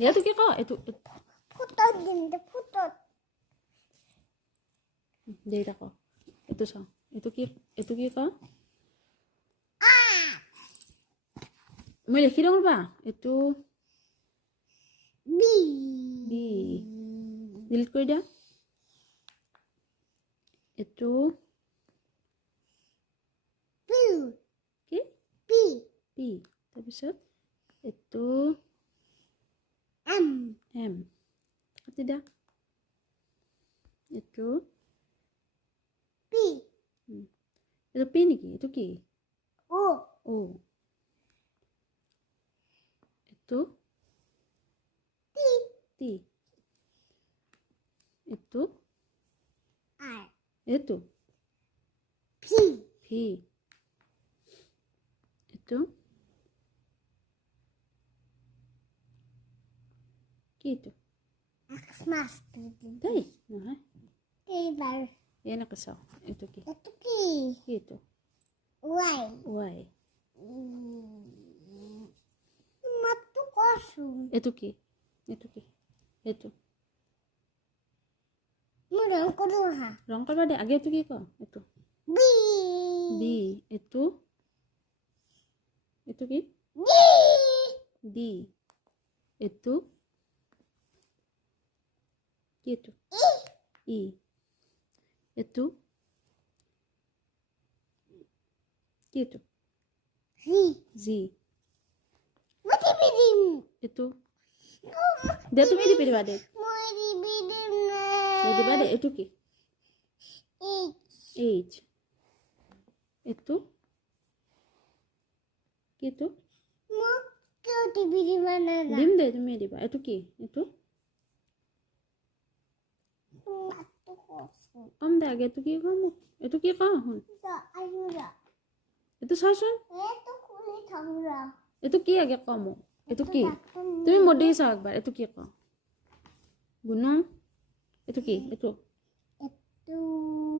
এইটো কি ক এইটো ফুটত দিম দে ফুটত দেইটা ক এইটো চাওঁ এইটো কি ক মই লিখি দিওঁ ৰ'বা এইটো বি বি ডিলিট কৰি দিয়া এইটো পি কি পি পি তাৰপিছত এইটো এম এম কাটি দিয়া এইটো পি এইটো পি নেকি এইটো কি ও ও এইটো টি টি এইটো আর এইটো ভি ভি এইটো কি এইটো এক্সমাস দেই নহয় এইবার এনেকৈ চাওঁ এইটো কি এটো কি কি এইটো ওয়াই ৱাই মাত্ৰ কসু এইটো কি এইটো কি এইটো মুৰে কোন হা ৰং কৰিব দে আগে এইটো কি ক এইটো বি বি এইটো এইটো কি ডি ডি এইটো কি এইটো ই এইটো কি এইটো জি জি মতি বিদিম এইটো দে তুমি দিবি দিবা দে মরি বিদিম দিবা দে এইটো কি এইচ এইচ এইটো কি এইটো মোক কেউ টিভি দিবা না দিম দে তুমি দিবা এইটো কি এইটো মাত্র কসু কম দে আগে এইটো কি কম এইটো কি ক শুন যা আইরা এইটো চাচোন এতো খুলি থামরা এইটো কি আগে কম এইটো কি তুমি মদি চাও একবাৰ এইটো কি ক গুণ এইটো কি এইটো এতো